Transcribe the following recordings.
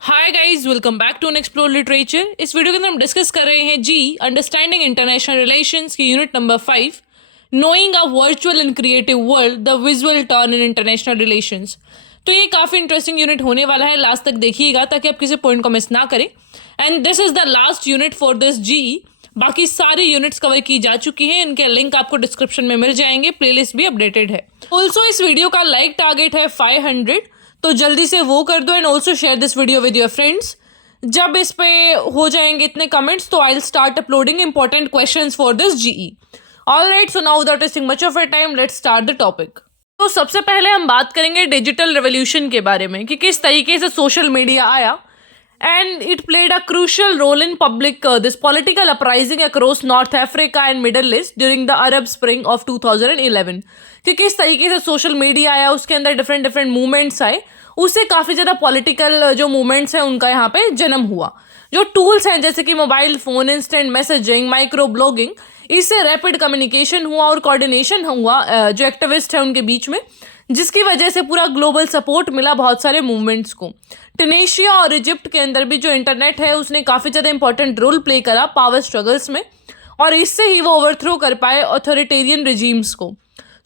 Hi guys, welcome back to explore literature. इस video के अंदर हम डिस्कस कर रहे हैं जी अंडरस्टैंडिंग इंटरनेशनल रिलेशंस की unit number 5, knowing a virtual and creative world, the visual turn in international relations. तो ये काफ़ी इंटरेस्टिंग यूनिट होने वाला है, लास्ट तक देखिएगा ताकि आप किसी पॉइंट को मिस ना करें। And this is the last unit for this जी। बाकी सारी यूनिट्स कवर की जा चुकी हैं, इनके लिंक आपको डिस्क्रिप्शन में मिल जाएंगे, प्लेलिस्ट भी अपडेटेड है। ऑल्सो इस वीडियो का लाइक टारगेट है 500, तो जल्दी से वो कर दो and also share this video with your friends. जब इस पे हो जाएंगे इतने कमेंट्स तो I will start uploading important questions for this GE. Alright, so now without wasting much of your time let's start the topic. तो सबसे पहले हम बात करेंगे डिजिटल रेवोल्यूशन के बारे में कि किस तरीके से सोशल मीडिया आया and it played a crucial role in public this political uprising across North Africa and Middle East during the Arab Spring of 2011। कि किस तरीके से सोशल मीडिया आया, उसके अंदर डिफरेंट डिफरेंट मूवमेंट्स आए, उससे काफ़ी ज़्यादा पॉलिटिकल जो मूवमेंट्स हैं उनका यहाँ पे जन्म हुआ। जो टूल्स हैं जैसे कि mobile phone, instant messaging, micro blogging, इससे रैपिड कम्युनिकेशन हुआ और कोऑर्डिनेशन हुआ जो एक्टिविस्ट हैं उनके बीच में, जिसकी वजह से पूरा ग्लोबल सपोर्ट मिला बहुत सारे मूवमेंट्स को। ट्यूनीशिया और इजिप्ट के अंदर भी जो इंटरनेट है उसने काफ़ी ज़्यादा इंपॉर्टेंट रोल प्ले करा पावर स्ट्रगल्स में, और इससे ही वो ओवरथ्रो कर पाए ऑथोरिटेरियन रिजीम्स को।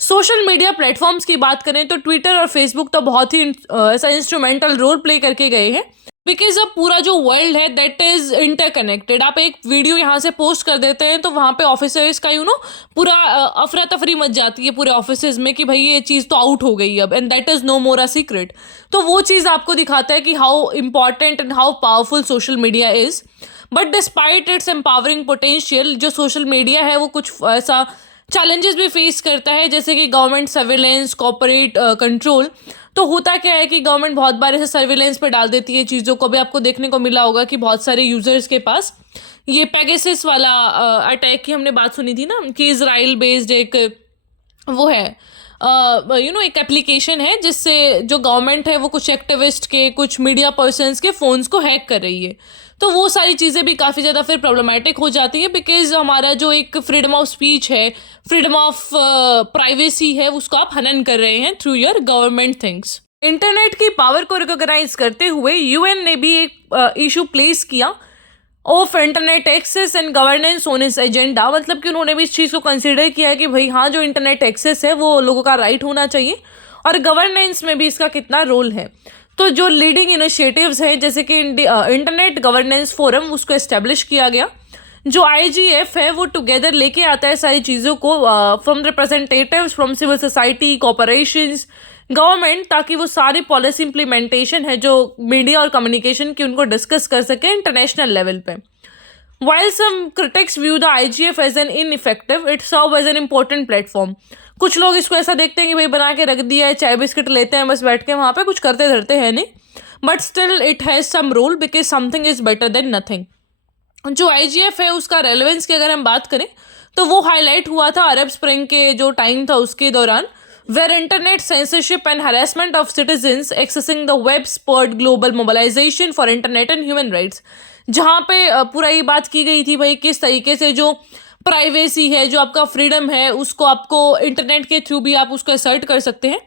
सोशल मीडिया प्लेटफॉर्म्स की बात करें तो ट्विटर और फेसबुक तो बहुत ही ऐसा इंस्ट्रूमेंटल रोल प्ले करके गए हैं, बिकॉज अब पूरा जो वर्ल्ड है दैट इज इंटरकनेक्टेड। आप एक वीडियो यहाँ से पोस्ट कर देते हैं तो वहाँ पे ऑफिसर्स का पूरा अफरा तफरी मच जाती है पूरे ऑफिस में कि भाई ये चीज़ तो आउट हो गई अब, and that is no more a secret. तो वो चीज़ आपको दिखाता है कि how important and how powerful social media is. But despite its empowering potential, जो सोशल मीडिया है वो कुछ ऐसा चैलेंजेस भी फेस करता है, जैसे कि गवर्नमेंट सर्विलेंस, कॉर्पोरेट कंट्रोल। तो होता क्या है कि गवर्नमेंट बहुत बार ऐसे सर्विलेंस पे डाल देती है चीज़ों को। भी आपको देखने को मिला होगा कि बहुत सारे यूजर्स के पास ये पेगासस वाला अटैक की हमने बात सुनी थी ना, कि इजराइल बेस्ड एक वो है एक एप्लीकेशन है जिससे जो गवर्नमेंट है वो कुछ एक्टिविस्ट के, कुछ मीडिया पर्सन्स के फ़ोन्स को हैक कर रही है। तो वो सारी चीज़ें भी काफ़ी ज़्यादा फिर प्रॉब्लमेटिक हो जाती है, बिकॉज हमारा जो एक फ्रीडम ऑफ स्पीच है, फ्रीडम ऑफ प्राइवेसी है, उसको आप हनन कर रहे हैं through your government things. Internet की पावर को रिकॉग्नाइज करते हुए यूएन ने भी एक इशू प्लेस किया of internet access and governance on इस एजेंडा। मतलब कि उन्होंने भी इस चीज़ को कंसिडर किया है कि भाई हाँ, जो इंटरनेट एक्सेस है वो लोगों का राइट होना चाहिए, और गवर्नेंस में भी इसका कितना रोल है। तो जो लीडिंग इनिशिएटिव्स हैं जैसे कि इंटरनेट गवर्नेंस फोरम, उसको इस्टेब्लिश किया गया। जो आईजीएफ है वो टुगेदर लेके आता है सारी चीज़ों को from representatives from civil society, corporations, government, ताकि वो सारी पॉलिसी इंप्लीमेंटेशन है जो मीडिया और कम्युनिकेशन की उनको डिस्कस कर सके इंटरनेशनल लेवल पे। While some critics view the IGF as an ineffective, it serves as an important platform। कुछ लोग इसको ऐसा देखते हैं कि भाई बना के रख दिया है, चाय बिस्किट लेते हैं बस बैठ के वहाँ पे, कुछ करते धरते हैं नहीं, but still it has some role because something is better than nothing. जो IGF है उसका रेलेवेंस की अगर हम बात करें तो वो हाईलाइट हुआ था अरब स्प्रिंग के जो टाइम था उसके दौरान, where internet censorship and harassment of citizens accessing the web spurred global mobilization for internet and human rights। जहाँ पे पूरा ये बात की गई थी भाई किस तरीके से जो प्राइवेसी है, जो आपका फ्रीडम है, उसको आपको इंटरनेट के थ्रू भी आप उसको असर्ट कर सकते हैं,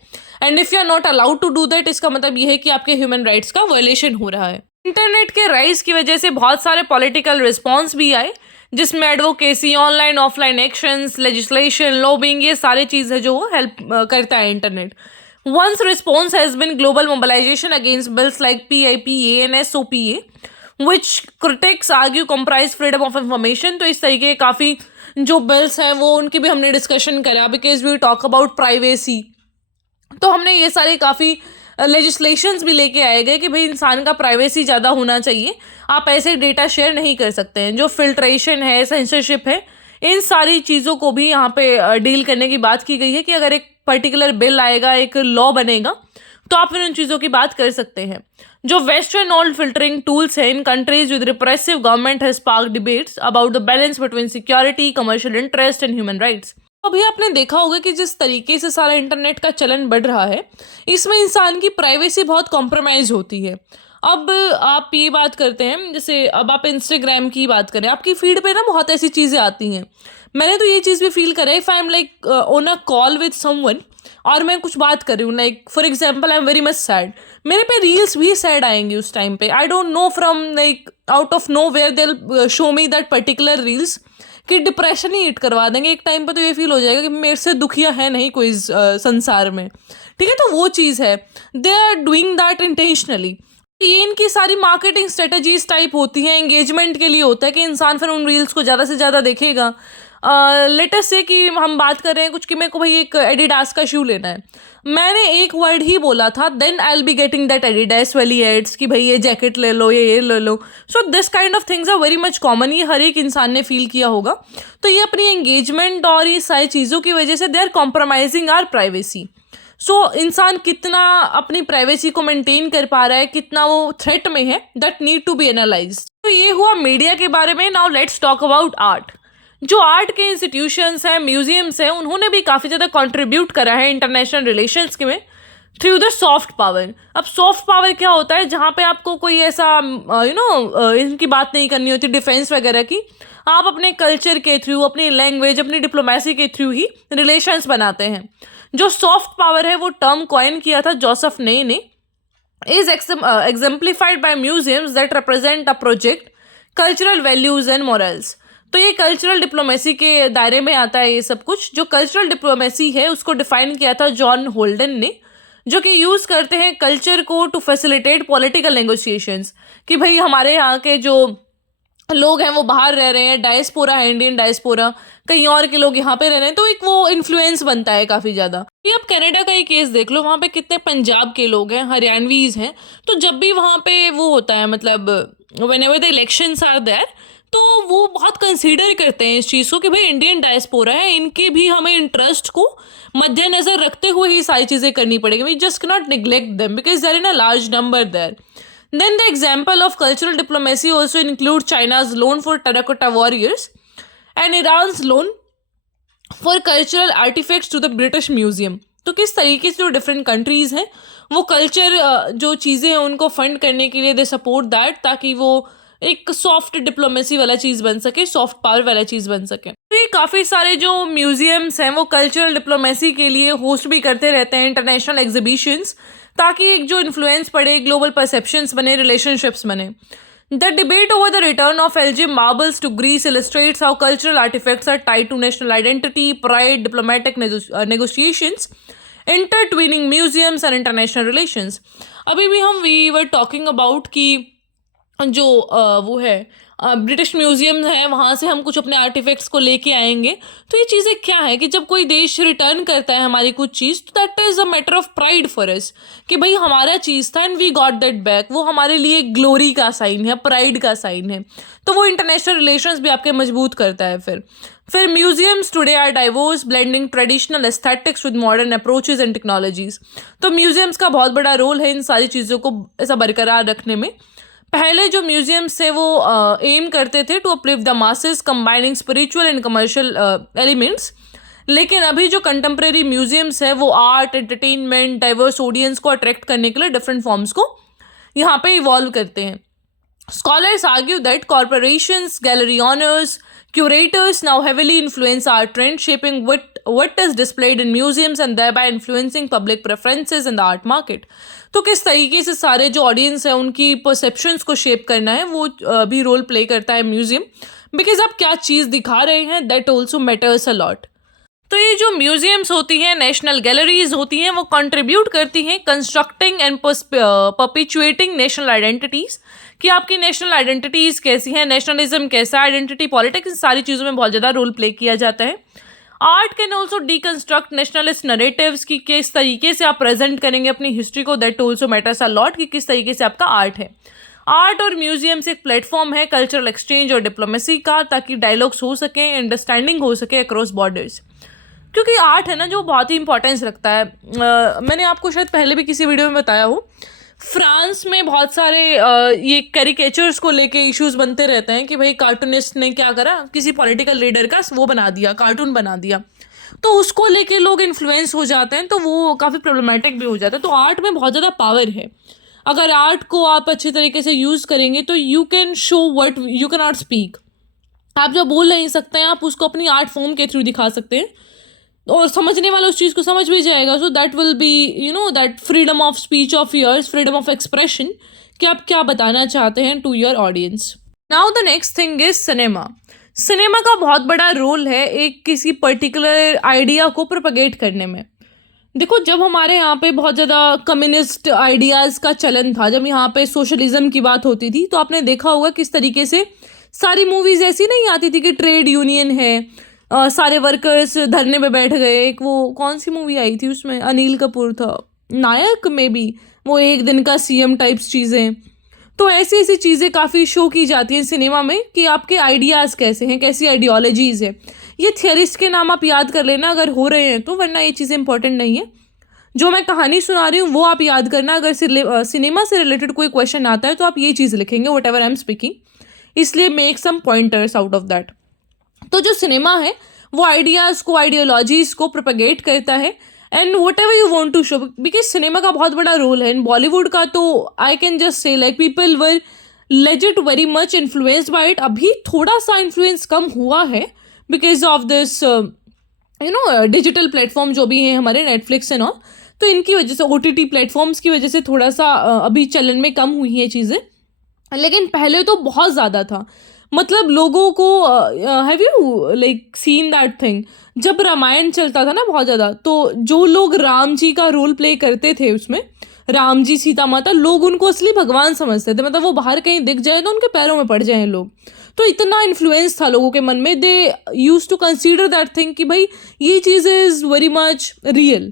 and if you are not allowed to do that, इसका मतलब ये है कि आपके ह्यूमन राइट्स का वायलेशन हो रहा है। इंटरनेट के राइज की वजह से बहुत सारे पॉलिटिकल रिस्पॉन्स भी आए, जिसमें advocacy, online offline actions, legislation, lobbying, ये सारी चीज़ें जो हेल्प करता है internet. Once response has been global mobilisation against bills like PIPA and SOPA which critics argue comprise freedom of information। तो इस तरीके के काफ़ी जो बिल्स हैं वो उनकी भी हमने डिस्कशन करा, because we talk about privacy. तो हमने ये सारे काफ़ी लेजिस्लेशंस भी लेके आए गए कि भाई इंसान का प्राइवेसी ज़्यादा होना चाहिए, आप ऐसे डेटा शेयर नहीं कर सकते हैं। जो फिल्ट्रेशन है, सेंसरशिप है, इन सारी चीज़ों को भी यहाँ पे डील करने की बात की गई है कि अगर एक पर्टिकुलर बिल आएगा, एक लॉ बनेगा, तो आप फिर उन चीज़ों की बात कर सकते हैं। जो वेस्टर्न ऑल फिल्टरिंग टूल्स हैं in countries with repressive government has sparked debates about the balance between security, commercial interest and human rights. अभी आपने देखा होगा कि जिस तरीके से सारा इंटरनेट का चलन बढ़ रहा है, इसमें इंसान की प्राइवेसी बहुत कॉम्प्रोमाइज़ होती है। अब आप ये बात करते हैं, जैसे अब आप इंस्टाग्राम की बात करें, आपकी फीड पे ना बहुत ऐसी चीज़ें आती हैं। मैंने तो ये चीज़ भी फील करा है, if I am like on a call with someone, और मैं कुछ बात कर रही हूँ, like for example I am very much sad, मेरे पे रील्स भी सैड आएंगी उस टाइम पे, I don't know from like out of nowhere they show me that particular reels कि डिप्रेशन ही हिट करवा देंगे एक टाइम पे, तो ये फील हो जाएगा कि मेरे से दुखिया है नहीं कोई इस संसार में, ठीक है। तो वो चीज़ है, they are doing that intentionally. ये इनकी सारी मार्केटिंग स्ट्रेटजीज टाइप होती हैं, एंगेजमेंट के लिए होता है कि इंसान फिर उन रील्स को ज़्यादा से ज़्यादा देखेगा। लेटेस्ट से कि हम बात कर रहे हैं कुछ कि मेरे को भाई एक एडिडास का शू लेना है, मैंने एक वर्ड ही बोला था, then I will be getting that Adidas वाली एड्स कि भाई ये जैकेट ले लो, ये ले लो। So this kind of things are very much common, ये हर एक इंसान ने फील किया होगा। तो ये अपनी एंगेजमेंट और ये सारी चीज़ों की वजह से they are compromising our privacy. So इंसान कितना अपनी प्राइवेसी को मेंटेन कर पा रहा है, कितना वो थ्रेट में है, that need to be analyse. तो ये हुआ मीडिया के बारे में। Now let's talk about art. जो आर्ट के इंस्टीट्यूशंस हैं, म्यूजियम्स हैं, उन्होंने भी काफ़ी ज़्यादा कंट्रीब्यूट करा है इंटरनेशनल रिलेशंस के में थ्रू द सॉफ्ट पावर। अब सॉफ्ट पावर क्या होता है, जहाँ पे आपको कोई ऐसा इनकी बात नहीं करनी होती डिफेंस वगैरह की, आप अपने कल्चर के थ्रू, अपनी लैंग्वेज, अपनी डिप्लोमेसी के थ्रू ही रिलेशंस बनाते हैं। जो सॉफ्ट पावर है वो टर्म कॉइन किया था जोसेफ ने is exemplified by museums that represent a project, cultural values and morals। तो ये कल्चरल डिप्लोमेसी के दायरे में आता है ये सब कुछ। जो कल्चरल डिप्लोमेसी है उसको डिफाइन किया था जॉन होल्डन ने, जो कि यूज़ करते हैं कल्चर को टू फैसिलिटेट पॉलिटिकल नेगोशिएशंस, कि भाई हमारे यहाँ के जो लोग हैं वो बाहर रह रहे हैं, डायस्पोरा है, इंडियन डायस्पोरा, कहीं और के लोग यहाँ पे रह रहे हैं, तो एक वो इन्फ्लुएंस बनता है काफ़ी ज़्यादा। ये अब कनाडा का ही केस देख लो, वहाँ पे कितने पंजाब के लोग हैं, हरियाणवीज हैं, तो जब भी वहाँ पे वो होता है, मतलब whenever the elections are there, तो वो बहुत कंसीडर करते हैं इस चीज़ को कि भाई इंडियन डायस्पोरा है, इनके भी हमें इंटरेस्ट को मद्देनजर रखते हुए ही सारी चीज़ें करनी पड़ेगी। We just not neglect them because they're in a large number there. Then the example of cultural diplomacy also includes China's loan for terracotta warriors and Iran's loan for cultural artifacts to the British Museum। तो किस तरीके से जो different countries हैं वो culture जो चीज़ें हैं उनको फंड करने के लिए दे सपोर्ट दैट, ताकि वो एक सॉफ्ट डिप्लोमेसी वाला चीज़ बन सके, सॉफ्ट पावर वाला चीज़ बन सके। तो ये काफ़ी सारे जो म्यूजियम्स हैं वो कल्चरल डिप्लोमेसी के लिए होस्ट भी करते रहते हैं इंटरनेशनल एग्जीबिशंस, ताकि एक जो इन्फ्लुएंस पड़े, ग्लोबल परसेप्शंस बने, रिलेशनशिप्स बने। The debate over the return of Elgin marbles to Greece illustrates how cultural artefacts are tied to national identity, pride, diplomatic negotiations, intertwining museums and international relations. अभी भी हम we were talking about कि जो वो है British museum है, वहाँ से हम कुछ अपने आर्टिफैक्ट्स को लेके आएंगे। तो ये चीज़ें क्या है कि जब कोई देश रिटर्न करता है हमारी कुछ चीज़, तो that is a matter of pride for us कि भाई हमारा चीज़ था and we got that back. वो हमारे लिए ग्लोरी का साइन है, प्राइड का साइन है। तो वो इंटरनेशनल रिलेशंस भी आपके मजबूत करता है। फिर museums today are diverse, blending traditional aesthetics with modern approaches and technologies. तो म्यूजियम्स का बहुत बड़ा रोल है इन सारी चीज़ों को ऐसा बरकरार रखने में। पहले जो म्यूजियम्स थे वो एम करते थे to uplift the masses, combining spiritual and commercial elements, लेकिन अभी जो कंटेम्प्रेरी म्यूजियम्स है वो आर्ट, एंटरटेनमेंट, डाइवर्स ऑडियंस को अट्रैक्ट करने के लिए डिफरेंट फॉर्म्स को यहाँ पे इवॉल्व करते हैं। Scholars argue that corporations, gallery owners, curators now heavily influence art trend, shaping what is displayed in museums and thereby influencing public preferences in the art market। तो किस तरीके से सारे जो ऑडियंस है उनकी परसेप्शंस को शेप करना है वो भी रोल प्ले करता है म्यूजियम, बिकॉज आप क्या चीज़ दिखा रहे हैं that also matters a lot. तो ये जो म्यूजियम्स होती हैं, नेशनल गैलरीज होती हैं, वो कंट्रीब्यूट करती हैं कंस्ट्रक्टिंग एंड परपिचुएटिंग नेशनल आइडेंटिटीज़, कि आपकी नेशनल आइडेंटिटीज़ कैसी हैं, नेशनलिज्म कैसा, आइडेंटिटी पॉलिटिक्स, इन सारी चीज़ों में बहुत ज़्यादा रोल प्ले किया जाता है। Art can also deconstruct nationalist narratives, कि किस तरीके से आप प्रेजेंट करेंगे अपनी हिस्ट्री को, that also matters a lot, कि किस तरीके से आपका आर्ट है। आर्ट और म्यूजियम्स एक प्लेटफॉर्म है कल्चरल एक्सचेंज और डिप्लोमेसी का, ताकि डायलॉग्स हो सके, अंडरस्टैंडिंग हो सके अक्रॉस बॉर्डर्स। क्योंकि आर्ट है ना जो बहुत ही इंपॉर्टेंस रखता है। मैंने आपको शायद पहले भी किसी वीडियो में बताया हो, फ्रांस में बहुत सारे ये कैरिकेचर्स को लेके इश्यूज बनते रहते हैं कि भाई कार्टूनिस्ट ने क्या करा, किसी पॉलिटिकल लीडर का वो बना दिया, कार्टून बना दिया, तो उसको लेके लोग इन्फ्लुएंस हो जाते हैं, तो वो काफ़ी प्रॉब्लमेटिक भी हो जाता है। तो आर्ट में बहुत ज़्यादा पावर है। अगर आर्ट को आप अच्छे तरीके से यूज़ करेंगे तो you can show what you can not speak. आप जो बोल नहीं सकते हैं आप उसको अपनी आर्ट फॉर्म के थ्रू दिखा सकते हैं। और समझने वाला उस चीज़ को समझ भी जाएगा. So that will be that freedom of speech of yours, freedom of expression, कि आप क्या बताना चाहते हैं to your audience. Now the next thing is cinema. Cinema का बहुत बड़ा रोल है एक किसी पर्टिकुलर आइडिया को प्रोपगेट करने में. देखो, जब हमारे यहाँ पे बहुत ज़्यादा कम्युनिस्ट आइडियाज़ का चलन था, जब यहाँ पे सोशलिज्म की बात होती थी, तो आपने देखा होगा किस तरीके से सारी मूवीज़ ऐसी नहीं आती थी कि ट्रेड यूनियन है, सारे वर्कर्स धरने पे बैठ गए. एक वो कौन सी मूवी आई थी, उसमें अनिल कपूर था, नायक में भी, वो एक दिन का सीएम टाइप्स चीज़ें. तो ऐसी ऐसी चीज़ें काफ़ी शो की जाती हैं सिनेमा में कि आपके आइडियाज़ कैसे हैं, कैसी आइडियोलॉजीज़ है. ये थियरिस्ट के नाम आप याद कर लेना अगर हो रहे हैं तो, वरना ये चीज़ें इंपॉर्टेंट नहीं है. जो मैं कहानी सुना रही हूँ वो आप याद करना. अगर सिनेमा से रिलेटेड कोई क्वेश्चन आता है तो आप ये चीज़ लिखेंगे, whatever I am speaking. इसलिए make some pointers out of that. तो जो सिनेमा है वो आइडियाज़ को, आइडियोलॉजीज़ को प्रोपगेट करता है, and whatever you want to show, because cinema का बहुत बड़ा रोल है. इन बॉलीवुड का तो I can just say like people were legit very much influenced by it. अभी थोड़ा सा इन्फ्लुएंस कम हुआ है because of this digital platform जो भी हैं हमारे, नेटफ्लिक्स एंड ऑल. तो इनकी वजह से, ओटीटी प्लेटफॉर्म्स की वजह से थोड़ा सा अभी चलन में कम हुई हैं चीज़ें, लेकिन पहले तो बहुत ज़्यादा था. मतलब लोगों को, have you like seen that thing, जब रामायण चलता था ना बहुत ज़्यादा, तो जो लोग राम जी का रोल प्ले करते थे उसमें, राम जी सीता माता, लोग उनको असली भगवान समझते थे. मतलब वो बाहर कहीं दिख जाए तो उनके पैरों में पड़ जाए लोग. तो इतना इन्फ्लुएंस था लोगों के मन में, they used to consider that thing कि भाई ये चीज़ इज़ वेरी मच रियल.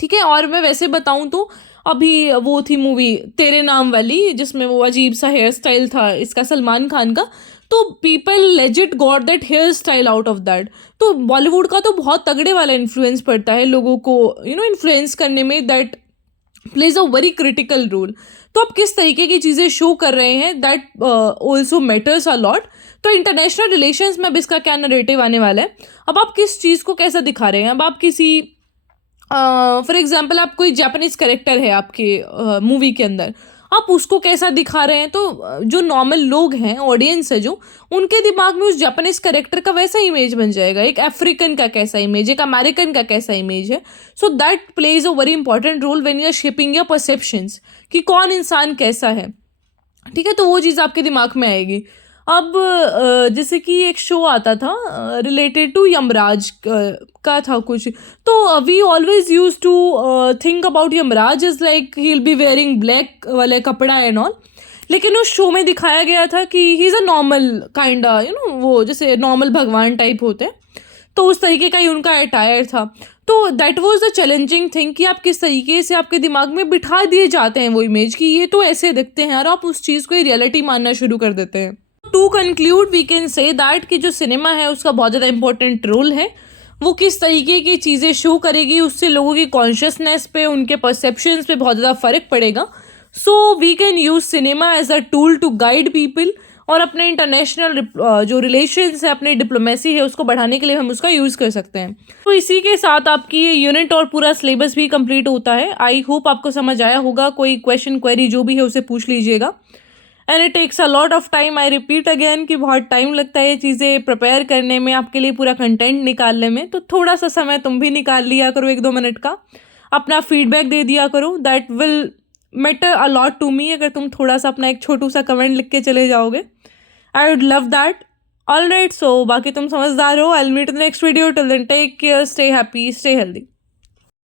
ठीक है. और मैं वैसे बताऊँ तो अभी वो थी मूवी तेरे नाम वाली, जिसमें वो अजीब सा हेयर स्टाइल था इसका, सलमान खान का. तो people legit got that hairstyle out of that. तो बॉलीवुड का तो बहुत तगड़े वाला इन्फ्लुएंस पड़ता है लोगों को इन्फ्लुएंस करने में. That plays a very critical role. तो आप किस तरीके की चीज़ें शो कर रहे हैं, that also matters a lot. तो इंटरनेशनल रिलेशंस में अब इसका क्या नरेटिव आने वाला है. अब आप किस चीज़ को कैसा दिखा रहे हैं. अब आप किसी फॉर एग्जाम्पल आप कोई जापानीज कैरेक्टर है आपके मूवी के अंदर, आप उसको कैसा दिखा रहे हैं. तो जो नॉर्मल लोग हैं, ऑडियंस है जो, उनके दिमाग में उस जापानीज कैरेक्टर का वैसा इमेज बन जाएगा. एक अफ्रीकन का कैसा इमेज, एक अमेरिकन का कैसा इमेज है. So that plays a very important role when you are shaping your perceptions, कि कौन इंसान कैसा है. ठीक है. तो वो चीज़ आपके दिमाग में आएगी. अब जैसे कि एक शो आता था रिलेटेड टू यमराज का था कुछ. तो we always use to think about Yamraj is like he will be wearing black वाले कपड़ा एंड ऑल. लेकिन उस शो में दिखाया गया था कि he is a normal kind, वो जैसे नॉर्मल भगवान टाइप होते हैं, तो उस तरीके का ही उनका अटायर था. तो that was the challenging thing कि आप किस तरीके से आपके दिमाग में बिठा दिए जाते हैं वो इमेज, कि ये तो ऐसे दिखते हैं, और आप उस चीज़ को रियलिटी मानना शुरू कर देते हैं. To conclude we can say that कि जो सिनेमा है उसका बहुत ज़्यादा इंपॉर्टेंट रोल है. वो किस तरीके की चीज़ें शो करेगी, उससे लोगों की कॉन्शियसनेस पे, उनके परसेप्शंस पे बहुत ज़्यादा फ़र्क पड़ेगा. So we can use cinema as a tool to guide people, और अपने इंटरनेशनल जो रिलेशंस है, अपनी डिप्लोमेसी है, उसको बढ़ाने के लिए हम उसका यूज़ कर सकते हैं. तो इसी के साथ आपकी ये यूनिट और पूरा सिलेबस भी कंप्लीट होता है. आई होप आपको समझ आया होगा. कोई क्वेश्चन क्वेरी जो भी है उसे पूछ लीजिएगा. And it takes a lot of time, I repeat again कि बहुत टाइम लगता है ये चीज़ें प्रिपेयर करने में, आपके लिए पूरा कंटेंट निकालने में. तो थोड़ा सा समय तुम भी निकाल लिया करो, 1-2 मिनट का, अपना फीडबैक दे दिया करो. That will matter a lot to me. अगर तुम थोड़ा सा अपना एक छोटू सा कमेंट लिख के चले जाओगे, I would love that. All right. So बाकी तुम समझदार हो. I will meet in the next video. Till then take care, stay happy, stay healthy.